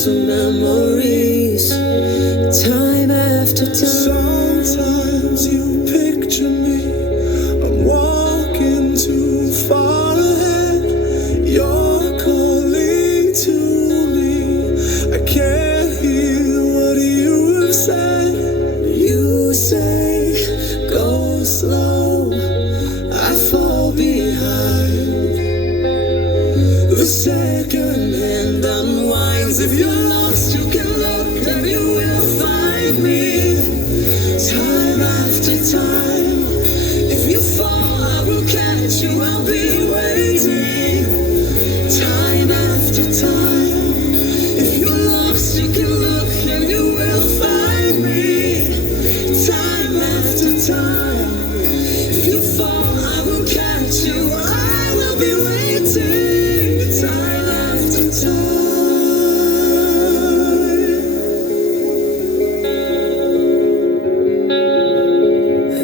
some memories, time after time. Sometimes you picture me, I'm walking too far ahead. You're calling to me, I can't hear what you have said. You say, go slow, I fall behind. The second hand unwinds. If you're lost, you can look and you will find me. Time after time. If you fall, I will catch you, I'll be waiting. Time after time. If you're lost, you can look and you will find me. Time after time. If you fall, I will catch you, I will be waiting. Time after time.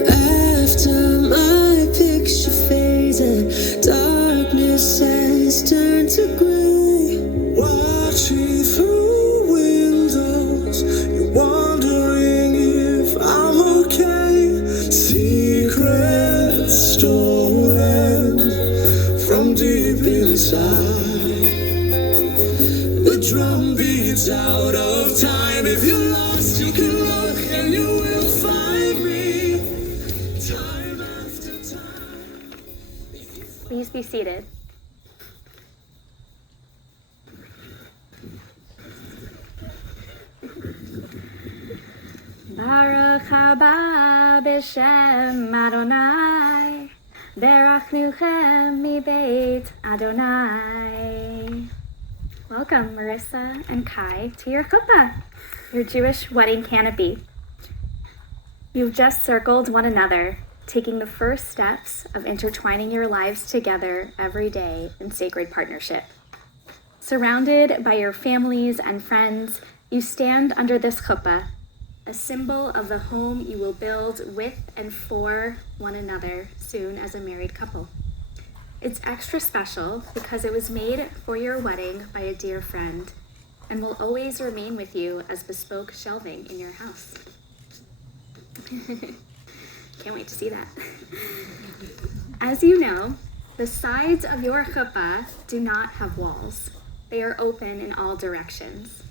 After my picture fades and darkness has turned to gray, watching through windows, you're wondering if I'm okay. Secrets stolen from deep inside. The drum beats out of time. If you're lost, you can look and you will find me. Time after time. Please be seated. Baruch haba b'shem Adonai, berachnuchem mi beit Adonai. Welcome, Maurissa and Kai, to your chuppah, your Jewish wedding canopy. You've just circled one another, taking the first steps of intertwining your lives together every day in sacred partnership. Surrounded by your families and friends, you stand under this chuppah, a symbol of the home you will build with and for one another soon as a married couple. It's extra special because it was made for your wedding by a dear friend and will always remain with you as bespoke shelving in your house. Can't wait to see that. As you know, the sides of your chuppah do not have walls. They are open in all directions.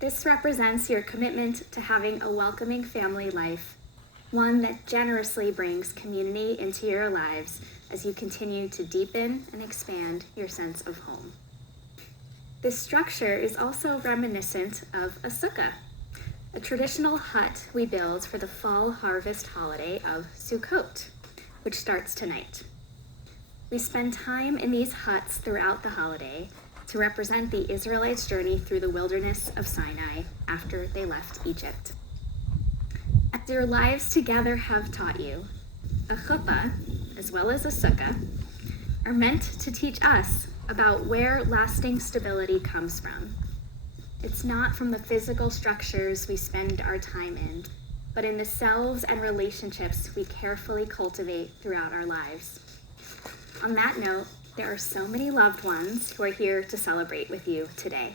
This represents your commitment to having a welcoming family life, one that generously brings community into your lives as you continue to deepen and expand your sense of home. This structure is also reminiscent of a sukkah, a traditional hut we build for the fall harvest holiday of Sukkot, which starts tonight. We spend time in these huts throughout the holiday to represent the Israelites' journey through the wilderness of Sinai after they left Egypt. As your lives together have taught you, a chuppah, as well as a sukkah, are meant to teach us about where lasting stability comes from. It's not from the physical structures we spend our time in, but in the selves and relationships we carefully cultivate throughout our lives. On that note, there are so many loved ones who are here to celebrate with you today.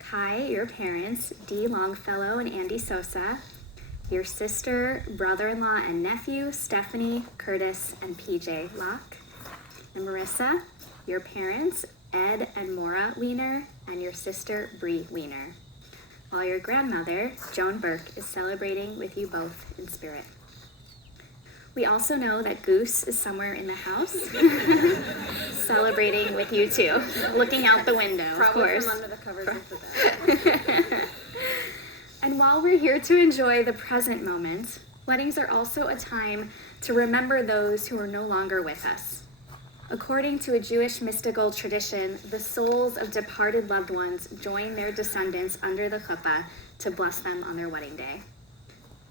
Kai, your parents, Dee Longfellow and Andy Sosa, your sister, brother-in-law, and nephew, Stephanie, Curtis, and PJ Locke, and Maurissa, your parents, Ed and Maura Wiener, and your sister, Bree Wiener, while your grandmother, Joan Burke, is celebrating with you both in spirit. We also know that Goose is somewhere in the house, celebrating with you too, looking out the window, Probably of course. from under the covers of the bed. And while we're here to enjoy the present moment, weddings are also a time to remember those who are no longer with us. According to a Jewish mystical tradition, the souls of departed loved ones join their descendants under the chuppah to bless them on their wedding day.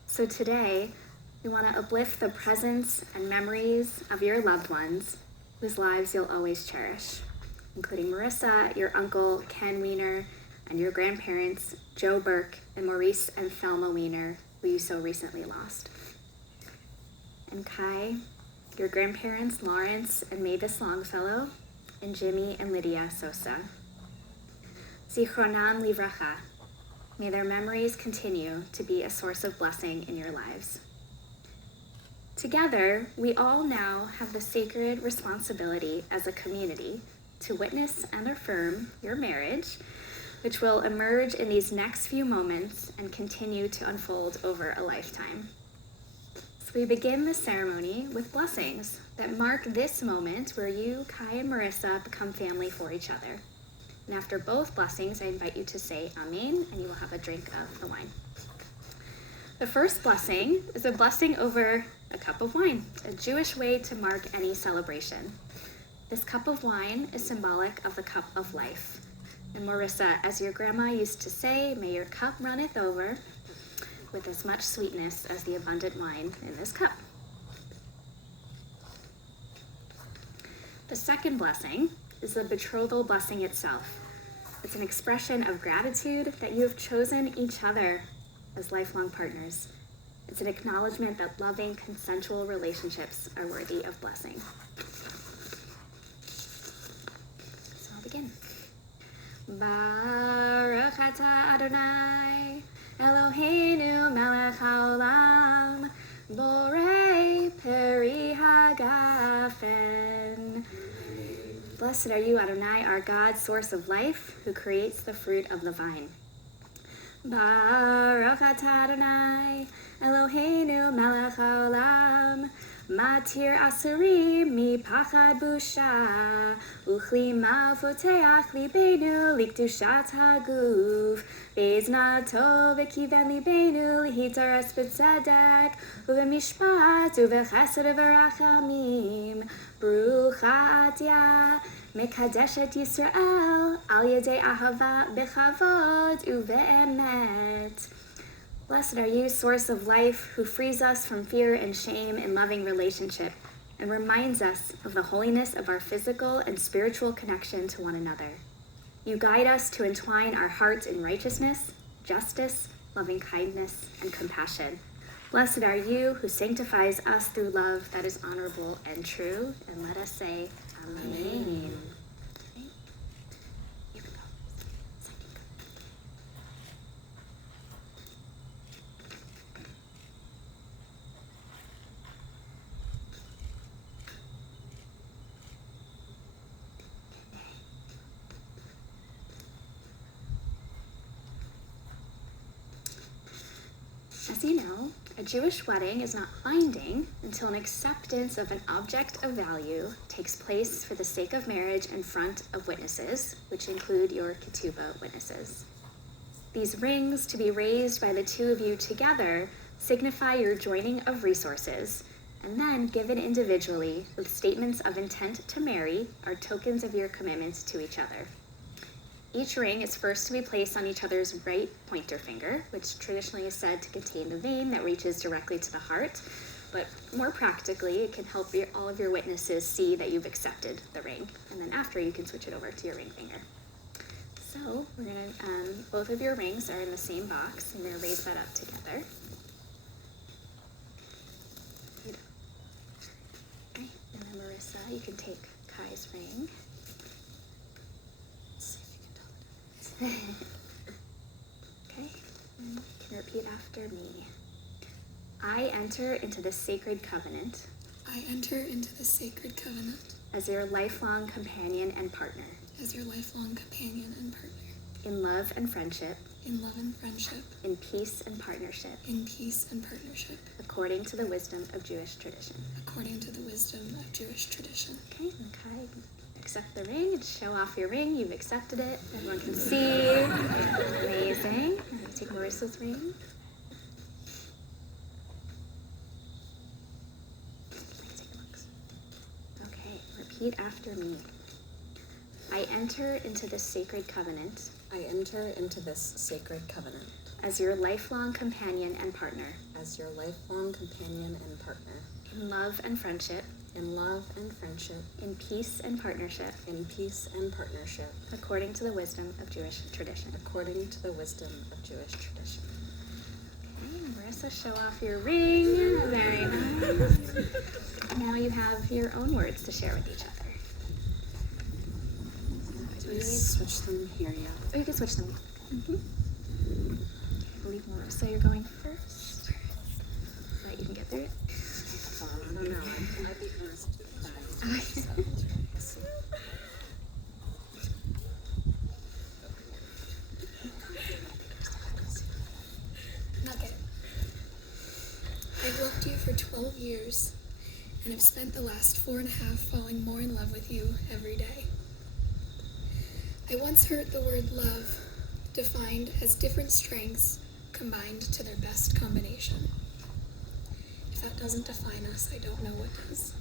So today, we want to uplift the presence and memories of your loved ones whose lives you'll always cherish, including Maurissa, your uncle Ken Wiener, and your grandparents Joe Burke and Maurice and Thelma Wiener, who you so recently lost. And Kai, your grandparents Lawrence and Mavis Longfellow, and Jimmy and Lydia Sosa. Zichronam livracha. May their memories continue to be a source of blessing in your lives. Together, we all now have the sacred responsibility as a community to witness and affirm your marriage, which will emerge in these next few moments and continue to unfold over a lifetime. So we begin the ceremony with blessings that mark this moment where you, Kai and Maurissa, become family for each other. And after both blessings, I invite you to say Amen, and you will have a drink of the wine. The first blessing is a blessing over a cup of wine, a Jewish way to mark any celebration. This cup of wine is symbolic of the cup of life. And Maurissa, as your grandma used to say, may your cup runneth over with as much sweetness as the abundant wine in this cup. The second blessing is the betrothal blessing itself. It's an expression of gratitude that you have chosen each other as lifelong partners. It's an acknowledgement that loving, consensual relationships are worthy of blessing. So I'll begin. Baruch atah Adonai, Eloheinu melech haolam, borei peri hagafen. Blessed are you, Adonai, our God, source of life, who creates the fruit of the vine. Baruch atah Adonai, Eloheinu melech haolam, matir asurim mipachad busha, uchli ma'avoteach libeinu likdushat haguf, beznato v'kiven libeinu lihitaras b'tzedek, uv'mishpat uv'chesed v'rachamim, brucha atya, Mekadeshet Yisrael, al yedei ahava bechavod uve'emet. Blessed are you, source of life, who frees us from fear and shame in loving relationship and reminds us of the holiness of our physical and spiritual connection to one another. You guide us to entwine our hearts in righteousness, justice, loving kindness, and compassion. Blessed are you, who sanctifies us through love that is honorable and true. And let us say, Amen. Okay. You can go. As you know, a Jewish wedding is not binding until an acceptance of an object of value takes place for the sake of marriage in front of witnesses, which include your ketubah witnesses. These rings, to be raised by the two of you together, signify your joining of resources, and then given individually with statements of intent to marry are tokens of your commitment to each other. Each ring is first to be placed on each other's right pointer finger, which traditionally is said to contain the vein that reaches directly to the heart, but more practically, it can help all of your witnesses see that you've accepted the ring, and then after you can switch it over to your ring finger. So we're gonna, both of your rings are in the same box, and we're gonna raise that up together. Okay, and then Maurissa, you can take Kai's ring. Okay, and you can repeat after me. I enter into the sacred covenant. I enter into the sacred covenant As your lifelong companion and partner. as your lifelong companion and partner. In love and friendship. In love and friendship. In peace and partnership. In peace and partnership. According to the wisdom of Jewish tradition. According to the wisdom of Jewish tradition. Okay, and Kai, accept the ring and show off your ring. You've accepted it. Everyone can see. Amazing. I'm going to take Marissa's ring. Okay, repeat after me. I enter into this sacred covenant. I enter into this sacred covenant As your lifelong companion and partner. as your lifelong companion and partner. In love and friendship. In love and friendship. In peace and partnership. In peace and partnership. According to the wisdom of Jewish tradition. According to the wisdom of Jewish tradition. Okay, Marissa, show off your ring. Very nice. Now you have your own words to share with each other. Switch them here, yeah. Oh, you can switch them. I believe Maurissa, you're going first. So that you can get through it. I don't know. I might be honest with you. Nugget. I've loved you for 12 years, and have spent the last 4.5 falling more in love with you every day. I once heard the word love defined as different strengths combined to their best combination. If that doesn't define us, I don't know what does.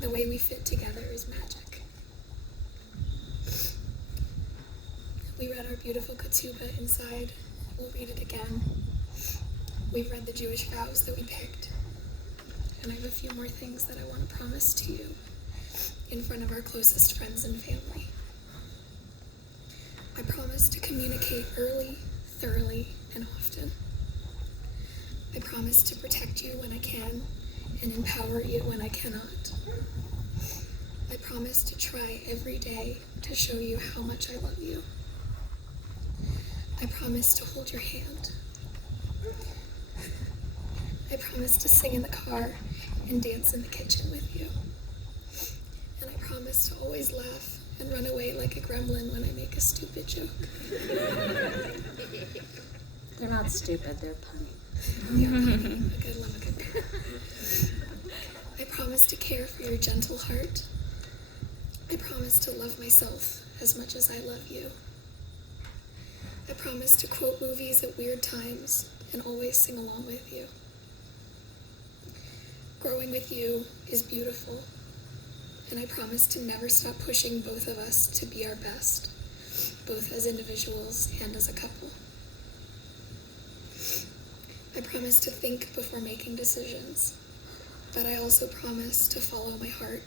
The way we fit together is magic. We read our beautiful ketubah inside. We'll read it again. We've read the Jewish vows that we picked. And I have a few more things that I want to promise to you in front of our closest friends and family. I promise to communicate early, thoroughly, and often. I promise to protect you when I can and empower you when I cannot. I promise to try every day to show you how much I love you. I promise to hold your hand. I promise to sing in the car and dance in the kitchen with you. And I promise to always laugh and run away like a gremlin when I make a stupid joke. They're not stupid, they're punny. Yeah, a good love, a good. I promise to care for your gentle heart. I promise to love myself as much as I love you. I promise to quote movies at weird times and always sing along with you. Growing with you is beautiful, and I promise to never stop pushing both of us to be our best, both as individuals and as a couple. I promise to think before making decisions, but I also promise to follow my heart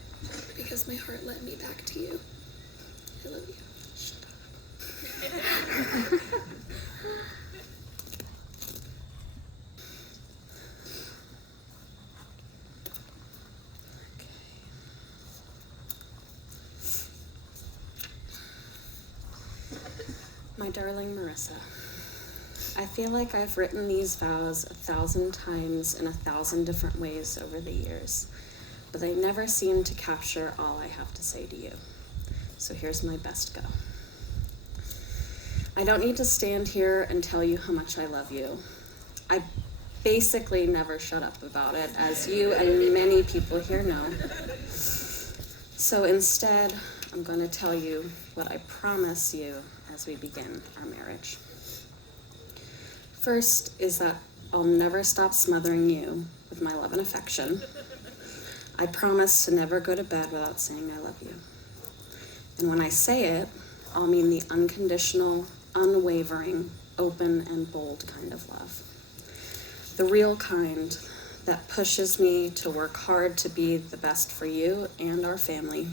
because my heart led me back to you. I love you. Shut up. My darling Maurissa, I feel like I've written these vows 1,000 times in 1,000 different ways over the years, but they never seem to capture all I have to say to you. So here's my best go. I don't need to stand here and tell you how much I love you. I basically never shut up about it, as you and many people here know. So instead, I'm going to tell you what I promise you as we begin our marriage. First is that I'll never stop smothering you with my love and affection. I promise to never go to bed without saying I love you. And when I say it, I'll mean the unconditional, unwavering, open, and bold kind of love. The real kind that pushes me to work hard to be the best for you and our family.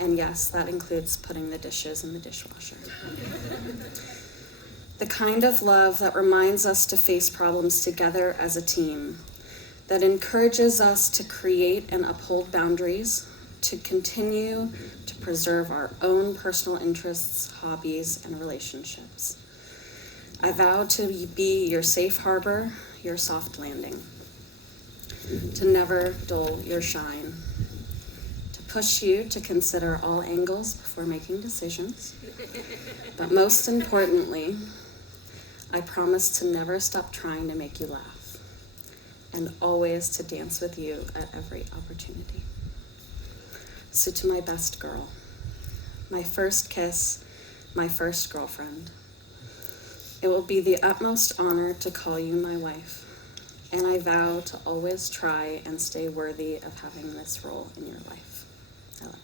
And yes, that includes putting the dishes in the dishwasher. The kind of love that reminds us to face problems together as a team, that encourages us to create and uphold boundaries, to continue to preserve our own personal interests, hobbies, and relationships. I vow to be your safe harbor, your soft landing, to never dull your shine, to push you to consider all angles before making decisions, but most importantly, I promise to never stop trying to make you laugh, and always to dance with you at every opportunity. So to my best girl, my first kiss, my first girlfriend, it will be the utmost honor to call you my wife, and I vow to always try and stay worthy of having this role in your life. I love you.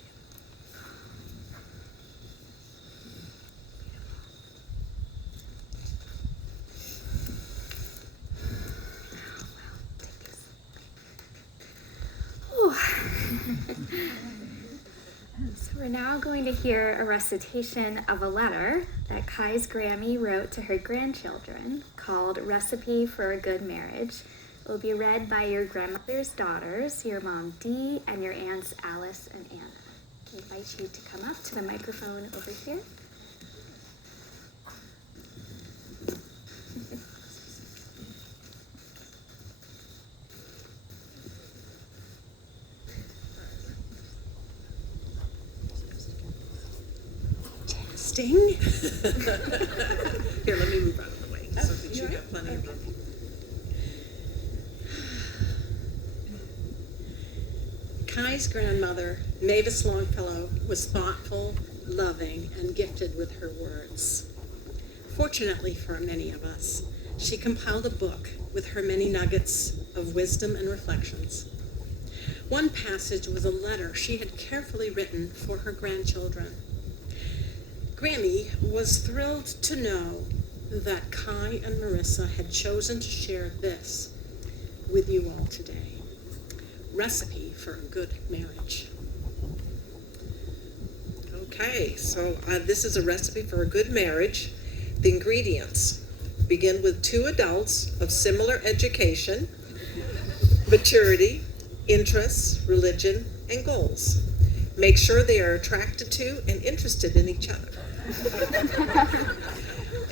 So we're now going to hear a recitation of a letter that Kai's Grammy wrote to her grandchildren called Recipe for a Good Marriage. It will be read by your grandmother's daughters, your mom Dee and your aunts Alice and Anna. I invite you to come up to the microphone over here. Sting? Here, let me move out of the way so that you have plenty of room. Kai's grandmother, Mavis Longfellow, was thoughtful, loving, and gifted with her words. Fortunately for many of us, she compiled a book with her many nuggets of wisdom and reflections. One passage was a letter she had carefully written for her grandchildren. Grammy was thrilled to know that Kai and Maurissa had chosen to share this with you all today. Recipe for a good marriage. Okay, so this is a recipe for a good marriage. The ingredients begin with 2 adults of similar education, maturity, interests, religion, and goals. Make sure they are attracted to and interested in each other.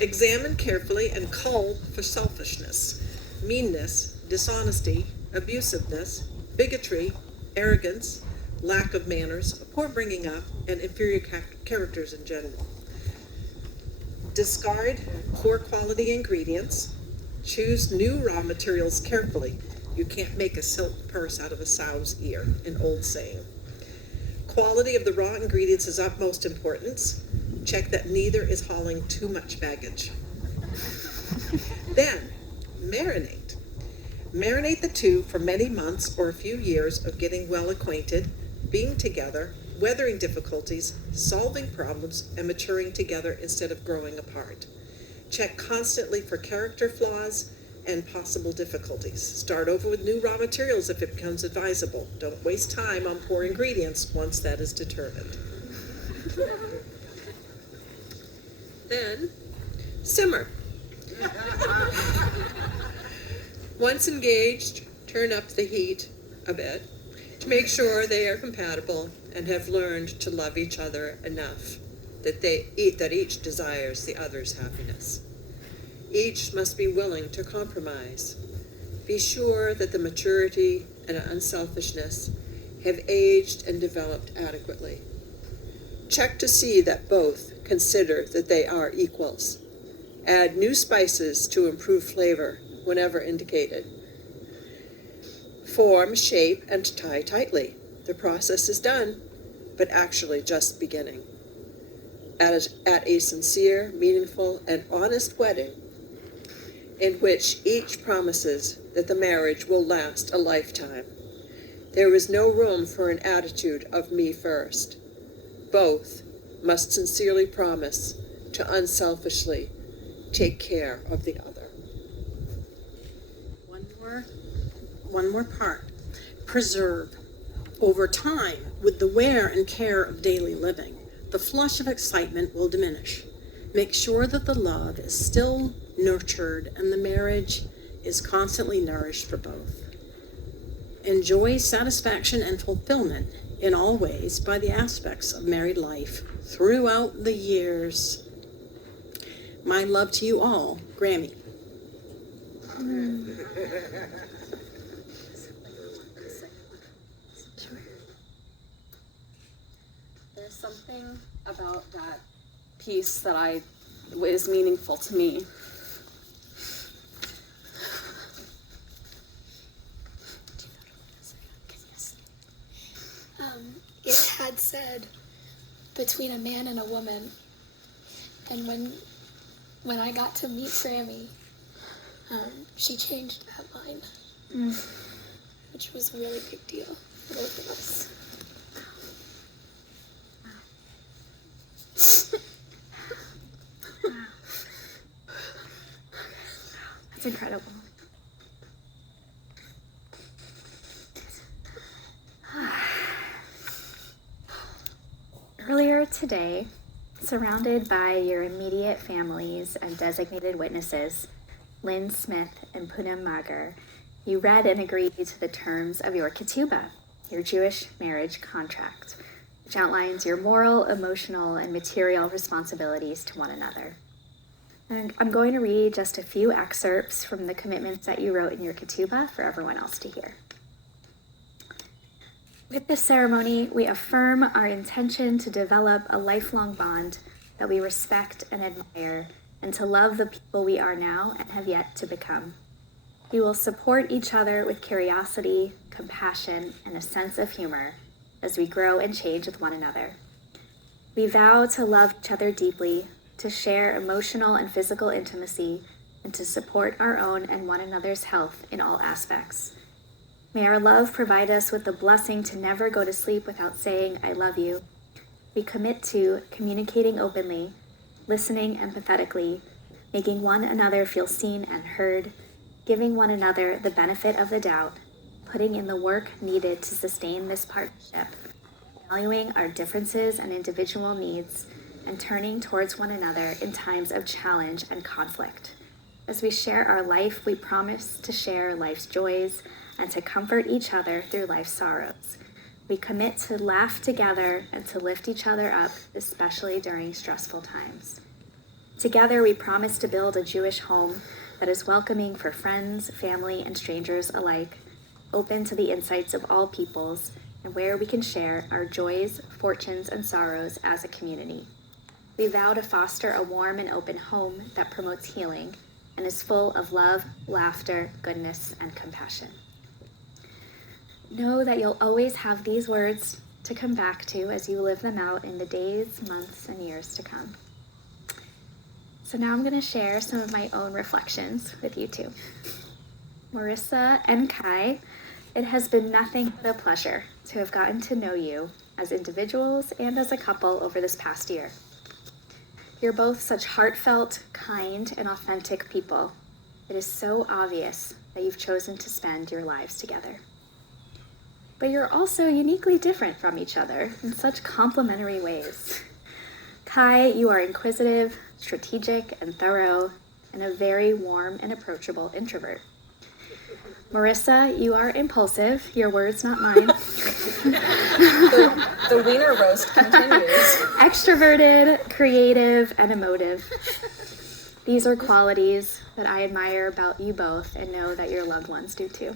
Examine carefully and cull for selfishness, meanness, dishonesty, abusiveness, bigotry, arrogance, lack of manners, poor bringing up, and inferior characters in general. Discard poor quality ingredients. Choose new raw materials carefully. You can't make a silk purse out of a sow's ear, an old saying. Quality of the raw ingredients is utmost importance. Check that neither is hauling too much baggage. Then, marinate. Marinate the two for many months or a few years of getting well acquainted, being together, weathering difficulties, solving problems, and maturing together instead of growing apart. Check constantly for character flaws and possible difficulties. Start over with new raw materials if it becomes advisable. Don't waste time on poor ingredients once that is determined. Then, simmer. Once engaged, turn up the heat a bit to make sure they are compatible and have learned to love each other enough that each desires the other's happiness. Each must be willing to compromise. Be sure that the maturity and unselfishness have aged and developed adequately. Check to see that both consider that they are equals. Add new spices to improve flavor whenever indicated. Form, shape, and tie tightly. The process is done, but actually just beginning. At a sincere, meaningful, and honest wedding, in which each promises that the marriage will last a lifetime, there is no room for an attitude of me first. Both must sincerely promise to unselfishly take care of the other. One more part. Preserve. Over time, with the wear and tear of daily living, the flush of excitement will diminish. Make sure that the love is still nurtured and the marriage is constantly nourished for both. Enjoy satisfaction and fulfillment in all ways by the aspects of married life throughout the years. My love to you all, Grammy. There's something about that piece that is meaningful to me. It had said between a man and a woman, and when I got to meet Grammy, she changed that line, which was a really big deal for both of us. That's incredible. Earlier today, surrounded by your immediate families and designated witnesses, Lynn Smith and Poonam Magar, you read and agreed to the terms of your ketubah, your Jewish marriage contract, which outlines your moral, emotional, and material responsibilities to one another. And I'm going to read just a few excerpts from the commitments that you wrote in your ketubah for everyone else to hear. With this ceremony, we affirm our intention to develop a lifelong bond that we respect and admire, and to love the people we are now and have yet to become. We will support each other with curiosity, compassion, and a sense of humor as we grow and change with one another. We vow to love each other deeply, to share emotional and physical intimacy, and to support our own and one another's health in all aspects. May our love provide us with the blessing to never go to sleep without saying, I love you. We commit to communicating openly, listening empathetically, making one another feel seen and heard, giving one another the benefit of the doubt, putting in the work needed to sustain this partnership, valuing our differences and individual needs, and turning towards one another in times of challenge and conflict. As we share our life, we promise to share life's joys and to comfort each other through life's sorrows. We commit to laugh together and to lift each other up, especially during stressful times. Together, we promise to build a Jewish home that is welcoming for friends, family, and strangers alike, open to the insights of all peoples, and where we can share our joys, fortunes, and sorrows as a community. We vow to foster a warm and open home that promotes healing and is full of love, laughter, goodness, and compassion. Know that you'll always have these words to come back to as you live them out in the days, months, and years to come. So now I'm going to share some of my own reflections with you two. Maurissa and Kai, it has been nothing but a pleasure to have gotten to know you as individuals and as a couple over this past year. You're both such heartfelt, kind, and authentic people. It is so obvious that you've chosen to spend your lives together. But you're also uniquely different from each other in such complementary ways. Kai, you are inquisitive, strategic, and thorough, and a very warm and approachable introvert. Maurissa, you are impulsive, your words, not mine. The wiener roast continues. Extroverted, creative, and emotive. These are qualities that I admire about you both and know that your loved ones do too.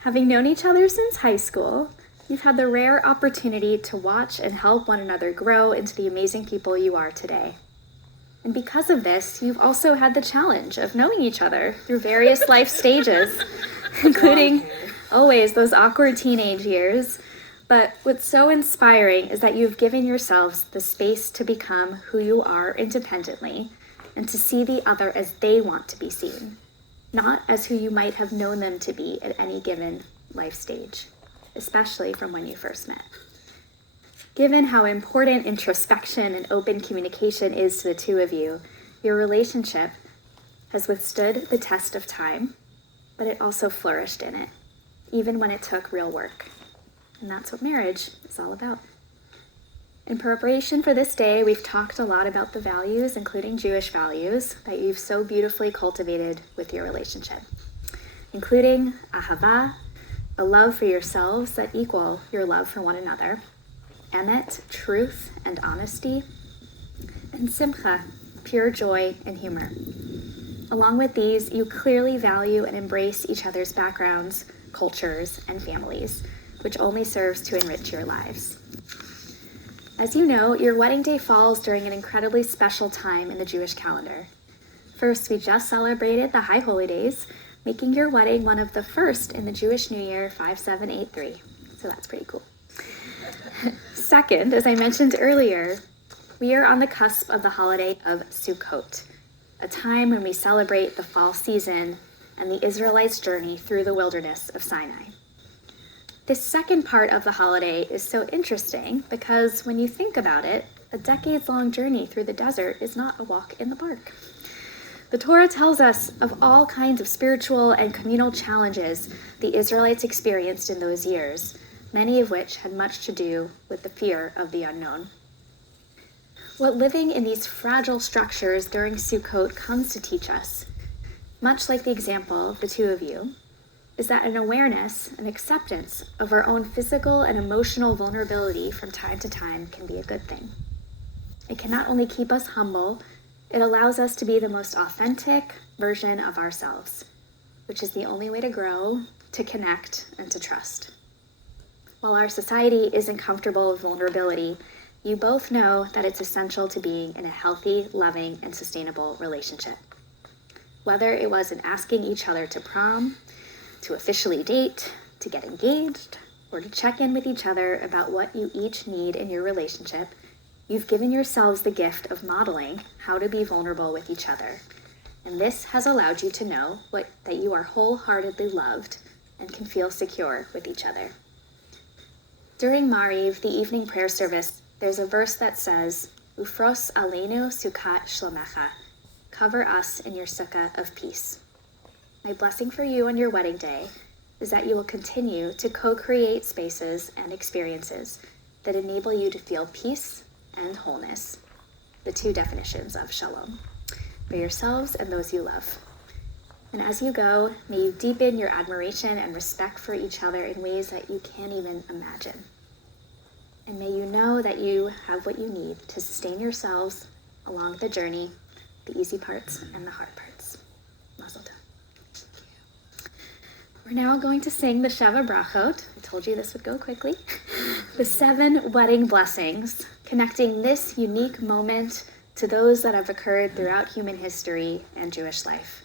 Having known each other since high school, you've had the rare opportunity to watch and help one another grow into the amazing people you are today. And because of this, you've also had the challenge of knowing each other through various life stages, including always those awkward teenage years. But what's so inspiring is that you've given yourselves the space to become who you are independently and to see the other as they want to be seen, not as who you might have known them to be at any given life stage, especially from when you first met. Given how important introspection and open communication is to the two of you, your relationship has withstood the test of time, but it also flourished in it, even when it took real work. And that's what marriage is all about. In preparation for this day, we've talked a lot about the values, including Jewish values, that you've so beautifully cultivated with your relationship, including ahava, a love for yourselves that equal your love for one another, emet, truth and honesty, and simcha, pure joy and humor. Along with these, you clearly value and embrace each other's backgrounds, cultures, and families, which only serves to enrich your lives. As you know, your wedding day falls during an incredibly special time in the Jewish calendar. First, we just celebrated the High Holy Days, making your wedding one of the first in the Jewish New Year 5783. So that's pretty cool. Second, as I mentioned earlier, we are on the cusp of the holiday of Sukkot, a time when we celebrate the fall season and the Israelites' journey through the wilderness of Sinai. This second part of the holiday is so interesting because when you think about it, a decades-long journey through the desert is not a walk in the park. The Torah tells us of all kinds of spiritual and communal challenges the Israelites experienced in those years, many of which had much to do with the fear of the unknown. What living in these fragile structures during Sukkot comes to teach us, much like the example of the two of you, is that an awareness and acceptance of our own physical and emotional vulnerability from time to time can be a good thing. It can not only keep us humble, it allows us to be the most authentic version of ourselves, which is the only way to grow, to connect, and to trust. While our society isn't comfortable with vulnerability, you both know that it's essential to being in a healthy, loving, and sustainable relationship. Whether it was in asking each other to prom, to officially date, to get engaged, or to check in with each other about what you each need in your relationship, you've given yourselves the gift of modeling how to be vulnerable with each other. And this has allowed you to know that you are wholeheartedly loved and can feel secure with each other. During Mariv, the evening prayer service, there's a verse that says, Ufros aleinu sukkot shlomecha, cover us in your sukkah of peace. My blessing for you on your wedding day is that you will continue to co-create spaces and experiences that enable you to feel peace and wholeness, the two definitions of shalom, for yourselves and those you love. And as you go, may you deepen your admiration and respect for each other in ways that you can't even imagine. And may you know that you have what you need to sustain yourselves along the journey, the easy parts and the hard parts. Mazel tov. We're now going to sing the Sheva Brachot. I told you this would go quickly. The 7 wedding blessings, connecting this unique moment to those that have occurred throughout human history and Jewish life.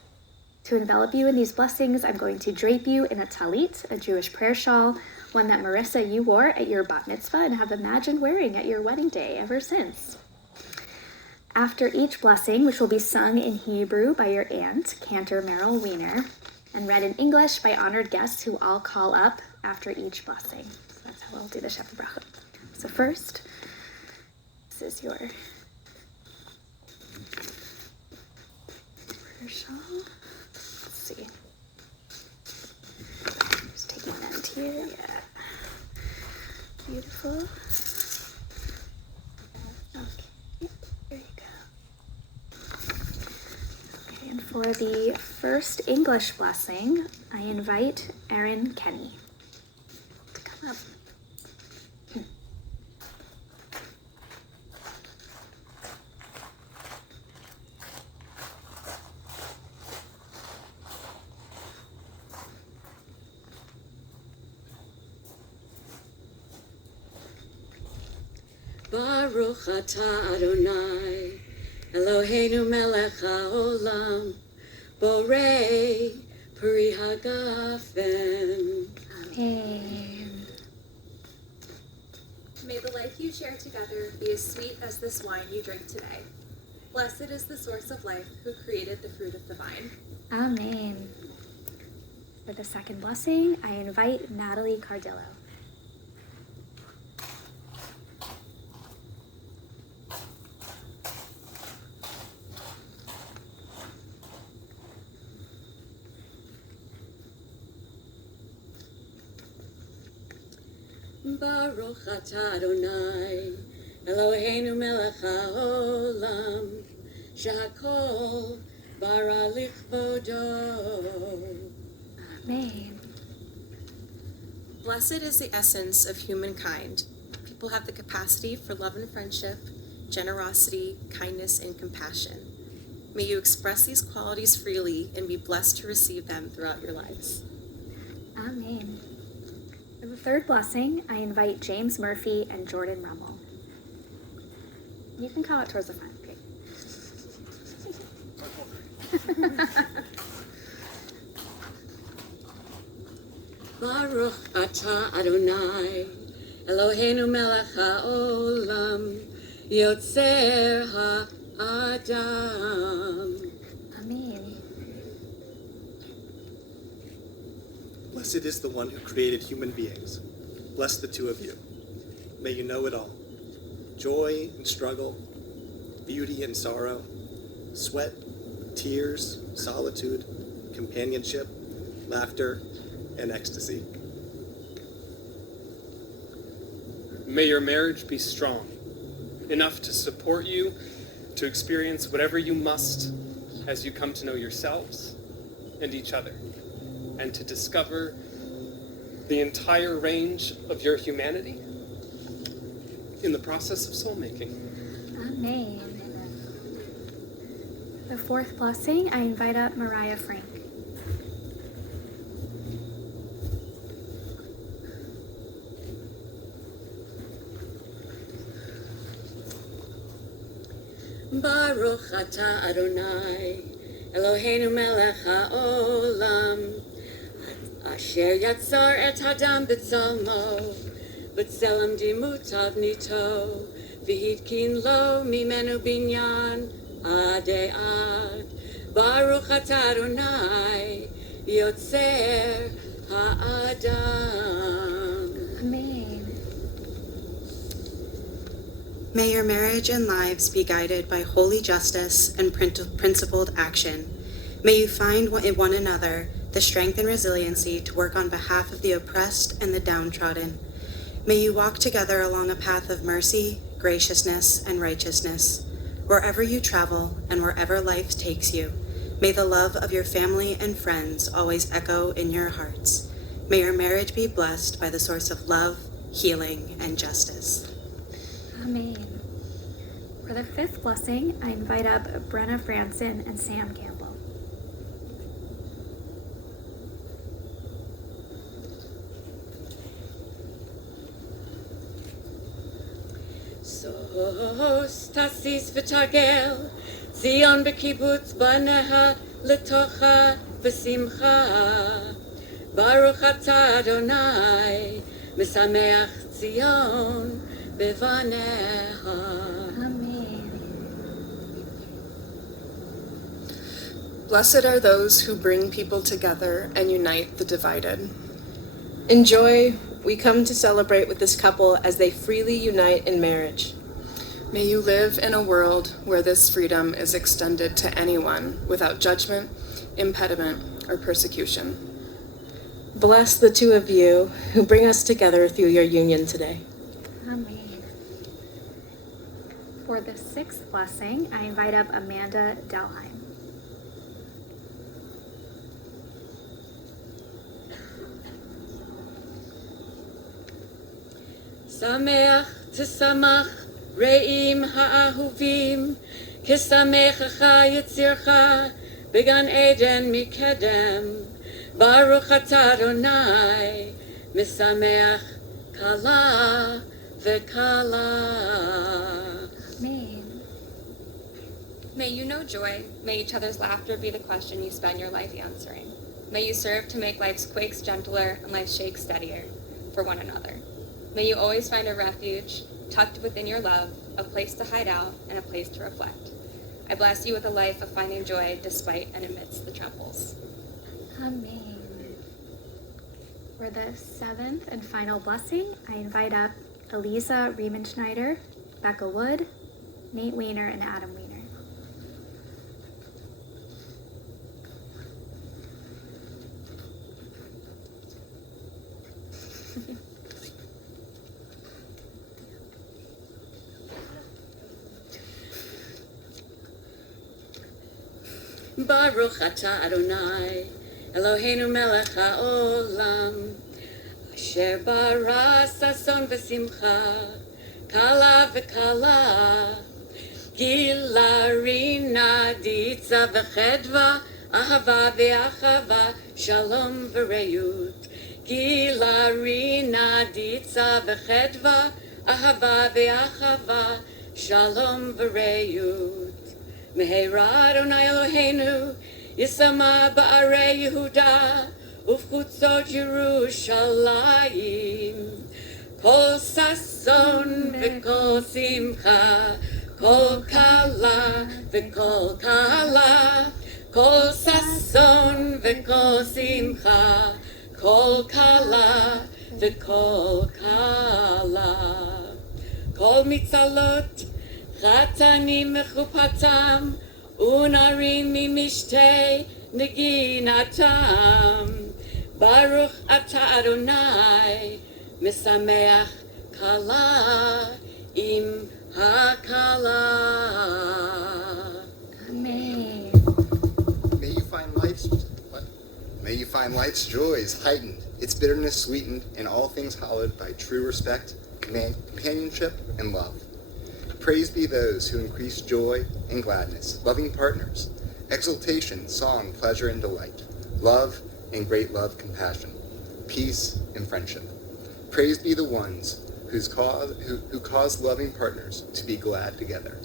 To envelop you in these blessings, I'm going to drape you in a talit, a Jewish prayer shawl, one that Maurissa, you wore at your bat mitzvah and have imagined wearing at your wedding day ever since. After each blessing, which will be sung in Hebrew by your aunt, Cantor Merrill Weiner, and read in English by honored guests who I'll call up after each blessing. So that's how I'll do the Sheva Brachot. So first, this is your prayer shawl. Let's see. Just taking an end here. Yeah. Beautiful. Okay. There you go. Okay, and for the first English blessing, I invite Erin Kenny to come up. Baruch atah Adonai, Eloheinu melech haolam, borei peri hagafen. Amen. May the life you share together be as sweet as this wine you drink today. Blessed is the source of life who created the fruit of the vine. Amen. For the second blessing, I invite Natalie Cardillo. Baruch atah Adonai, Eloheinu melech haolam, shehakol bara lichvodo. Amen. Blessed is the essence of humankind. People have the capacity for love and friendship, generosity, kindness, and compassion. May you express these qualities freely and be blessed to receive them throughout your lives. Amen. For the third blessing, I invite James Murphy and Jordan Rummel. You can come out towards the front. Okay. Baruch atah Adonai, Eloheinu melech haolam, yotzer ha'adam. Amen. Blessed is the one who created human beings. Bless the two of you. May you know it all. Joy and struggle, beauty and sorrow, sweat, tears, solitude, companionship, laughter, and ecstasy. May your marriage be strong, enough to support you, to experience whatever you must as you come to know yourselves and each other. and to discover the entire range of your humanity in the process of soul making. Amen. The fourth blessing, I invite up Mariah Frank. Baruch atah Adonai, Eloheinu melech haolam, asher yatzar et hadam b'tzalmo, b'tzelem dimut avnito, v'hitkin lo mimenu binyan adei ad. Baruch atah Adonai, yotzer ha'adam. Amen. May your marriage and lives be guided by holy justice and principled action. May you find in one another the strength and resiliency to work on behalf of the oppressed and the downtrodden. May you walk together along a path of mercy, graciousness, and righteousness. Wherever you travel and wherever life takes you, may the love of your family and friends always echo in your hearts. May your marriage be blessed by the source of love, healing, and justice. Amen. For the fifth blessing, I invite up Brenna Franson and Sam Campbell. Sos tasis v'tagel, Zion b'kibbutz baneha letocha v'simcha. Baruch atah Adonai, mesameach Zion b'vaneha. Amen. Blessed are those who bring people together and unite the divided. In joy, we come to celebrate with this couple as they freely unite in marriage. May you live in a world where this freedom is extended to anyone without judgment, impediment, or persecution. Bless the two of you who bring us together through your union today. Amen. For the sixth blessing, I invite up Amanda Delheim. Sameach tsamach re'im ha'ahuvim, kisamechacha yitzircha, began Eden mikedem, Baruch atah Adonai, misameach kala v'kala. Amen. May you know joy. May each other's laughter be the question you spend your life answering. May you serve to make life's quakes gentler and life's shakes steadier for one another. May you always find a refuge tucked within your love, a place to hide out, and a place to reflect. I bless you with a life of finding joy despite and amidst the troubles. Amen. For the seventh and final blessing, I invite up Eliza Riemenschneider, Becca Wood, Nate Weiner, and Adam Weiner. Baruch atah Adonai, Eloheinu melech haolam, asher bara sason v'simcha, kala v'kala, gila rina ditza v'chedva, ahava v'achava, shalom v'reyut. Gila rina ditza v'chedva, ahava v'achava, shalom v'reyut. Meheira Adonai Eloheinu, Yisama ba'arei Yehuda, ufchutzot Yerushalayim. Kol sason v'kol simcha, kol kala v'kol kala. Kol sason v'kol simcha, kol kala v'kol kala. Kol mitzalot Chatanim mechupatam, unarim mimishte neginatam. Baruch atah Adonai, misameach kala im hakala. Amen. May you find life's find life's joys heightened, its bitterness sweetened, and all things hallowed by true respect, companionship, and love. Praise be those who increase joy and gladness, loving partners, exultation, song, pleasure, and delight, love and great love, compassion, peace and friendship. Praise be the ones who cause loving partners to be glad together.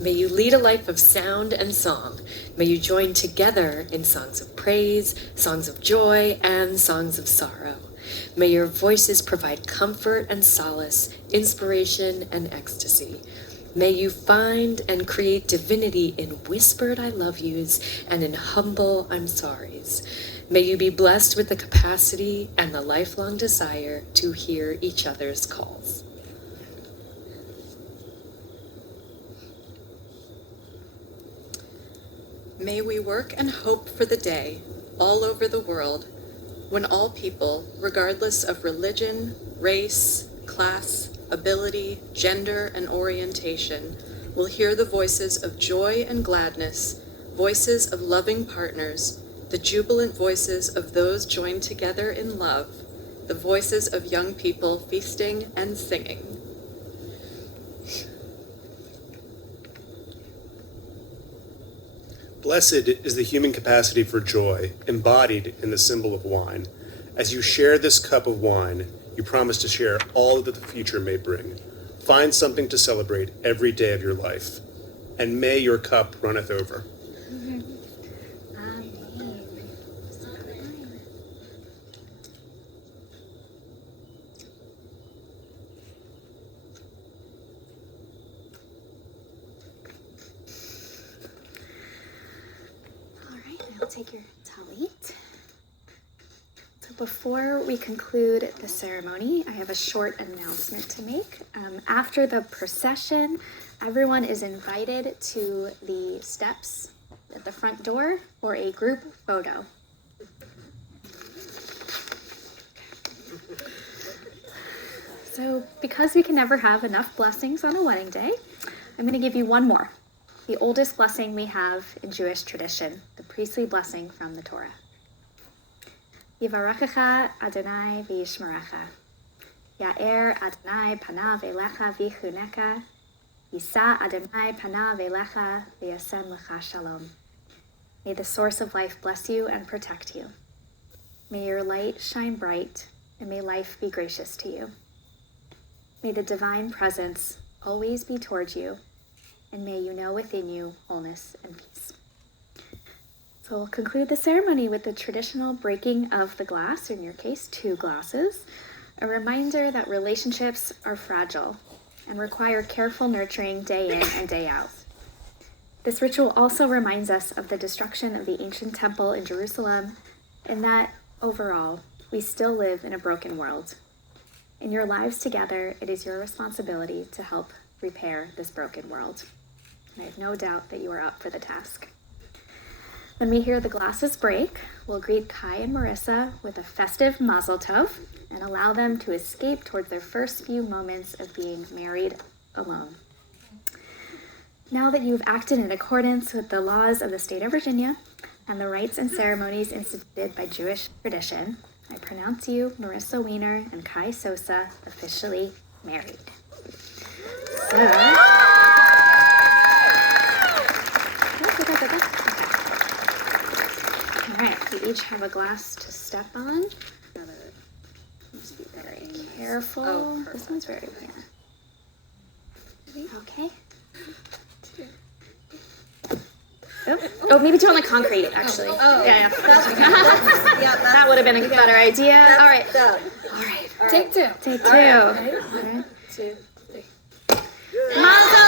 May you lead a life of sound and song. May you join together in songs of praise, songs of joy, and songs of sorrow. May your voices provide comfort and solace, inspiration and ecstasy. May you find and create divinity in whispered I love yous and in humble I'm sorries. May you be blessed with the capacity and the lifelong desire to hear each other's calls. May we work and hope for the day, all over the world, when all people, regardless of religion, race, class, ability, gender, and orientation, will hear the voices of joy and gladness, voices of loving partners, the jubilant voices of those joined together in love, the voices of young people feasting and singing. Blessed is the human capacity for joy, embodied in the symbol of wine. As you share this cup of wine, you promise to share all that the future may bring. Find something to celebrate every day of your life, and may your cup runneth over. I'll take your talit. So before we conclude the ceremony, I have a short announcement to make. After the procession, everyone is invited to the steps at the front door for a group photo. So because we can never have enough blessings on a wedding day, I'm going to give you one more. The oldest blessing we have in Jewish tradition, the priestly blessing from the Torah. Yivarechecha Adonai v'yishmerecha. Ya'er Adonai panav elecha v'chuneka. Yisa Adonai panav elecha v'yasem lecha shalom. May the source of life bless you and protect you. May your light shine bright, and may life be gracious to you. May the divine presence always be towards you, and may you know within you wholeness and peace. So we'll conclude the ceremony with the traditional breaking of the glass, in your case, 2 glasses, a reminder that relationships are fragile and require careful nurturing day in and day out. This ritual also reminds us of the destruction of the ancient temple in Jerusalem, and that, overall, we still live in a broken world. In your lives together, it is your responsibility to help repair this broken world. And I have no doubt that you are up for the task. When we hear the glasses break, we'll greet Kai and Maurissa with a festive mazel tov and allow them to escape towards their first few moments of being married alone. Now that you've acted in accordance with the laws of the state of Virginia and the rites and ceremonies instituted by Jewish tradition, I pronounce you, Maurissa Weiner and Kai Sosa, officially married. So, all right, we each have a glass to step on. Just be very careful. Oh, this one's very, Okay. Oh, maybe 2 on the concrete, actually. Yeah. That would have been a better idea. All right. Take 2. Take 2. All right. 1, 2, 3. Mazel